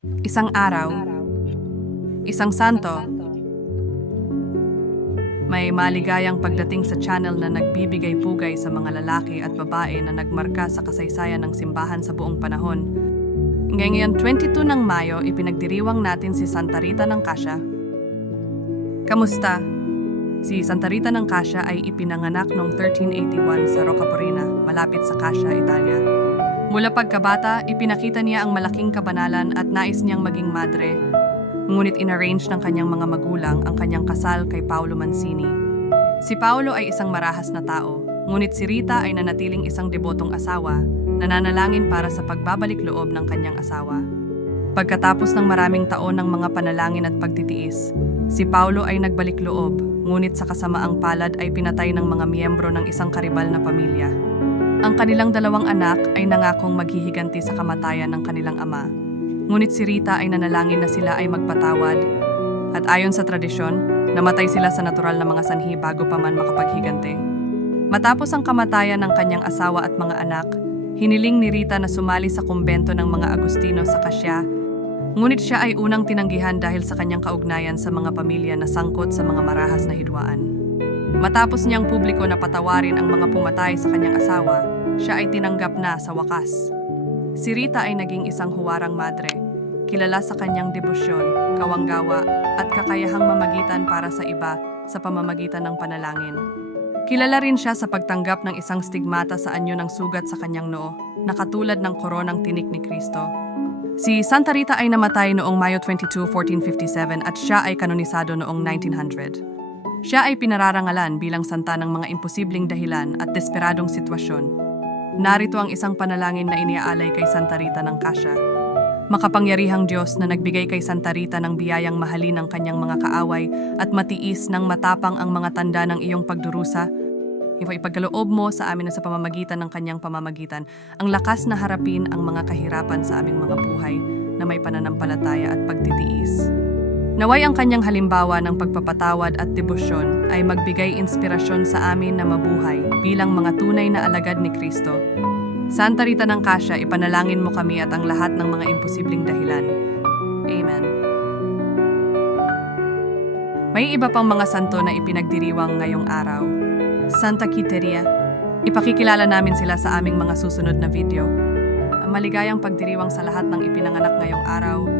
Isang araw, isang santo, may maligayang pagdating sa channel na nagbibigay pugay sa mga lalaki at babae na nagmarka sa kasaysayan ng simbahan sa buong panahon. Ngayon 22 ng Mayo, ipinagdiriwang natin si Santa Rita ng Cassia. Kamusta? Si Santa Rita ng Cassia ay ipinanganak noong 1381 sa Roccaporina, malapit sa Cassia, Italia. Mula pagkabata, ipinakita niya ang malaking kabanalan at nais niyang maging madre. Ngunit inarrange ng kanyang mga magulang ang kanyang kasal kay Paolo Mancini. Si Paolo ay isang marahas na tao, ngunit si Rita ay nanatiling isang debotong asawa, nananalangin para sa pagbabalik loob ng kanyang asawa. Pagkatapos ng maraming taon ng mga panalangin at pagtitiis, si Paulo ay nagbalik loob, ngunit sa kasamaang palad ay pinatay ng mga miyembro ng isang karibal na pamilya. Ang kanilang dalawang anak ay nangakong maghihiganti sa kamatayan ng kanilang ama. Ngunit si Rita ay nanalangin na sila ay magpatawad. At ayon sa tradisyon, namatay sila sa natural na mga sanhi bago pa man makapaghiganti. Matapos ang kamatayan ng kanyang asawa at mga anak, hiniling ni Rita na sumali sa kumbento ng mga Agustino sa Kasya, ngunit siya ay unang tinanggihan dahil sa kanyang kaugnayan sa mga pamilya na sangkot sa mga marahas na hidwaan. Matapos niyang publiko na patawarin ang mga pumatay sa kanyang asawa, siya ay tinanggap na sa wakas. Si Rita ay naging isang huwarang madre, kilala sa kanyang debosyon, kawanggawa, at kakayahang mamagitan para sa iba sa pamamagitan ng panalangin. Kilala rin siya sa pagtanggap ng isang stigmata sa anyo ng sugat sa kanyang noo, na katulad ng koronang tinik ni Kristo. Si Santa Rita ay namatay noong Mayo 22, 1457 at siya ay kanonisado noong 1900. Siya ay pinararangalan bilang santa ng mga imposibleng dahilan at desperadong sitwasyon. Narito ang isang panalangin na iniaalay kay Santa Rita ng Kasya. Makapangyarihang Diyos na nagbigay kay Santa Rita ng biyayang mahalin ng kanyang mga kaaway at matiis ng matapang ang mga tanda ng iyong pagdurusa, ipagkaloob mo sa amin na sa pamamagitan ng kanyang pamamagitan ang lakas na harapin ang mga kahirapan sa aming mga buhay na may pananampalataya at pagtitiis. Naway ang kanyang halimbawa ng pagpapatawad at debosyon ay magbigay inspirasyon sa amin na mabuhay bilang mga tunay na alagad ni Kristo. Santa Rita ng Kasya, ipanalangin mo kami at ang lahat ng mga imposibleng dahilan. Amen. May iba pang mga santo na ipinagdiriwang ngayong araw. Santa Quiteria, ipakikilala namin sila sa aming mga susunod na video. Maligayang pagdiriwang sa lahat ng ipinanganak ngayong araw.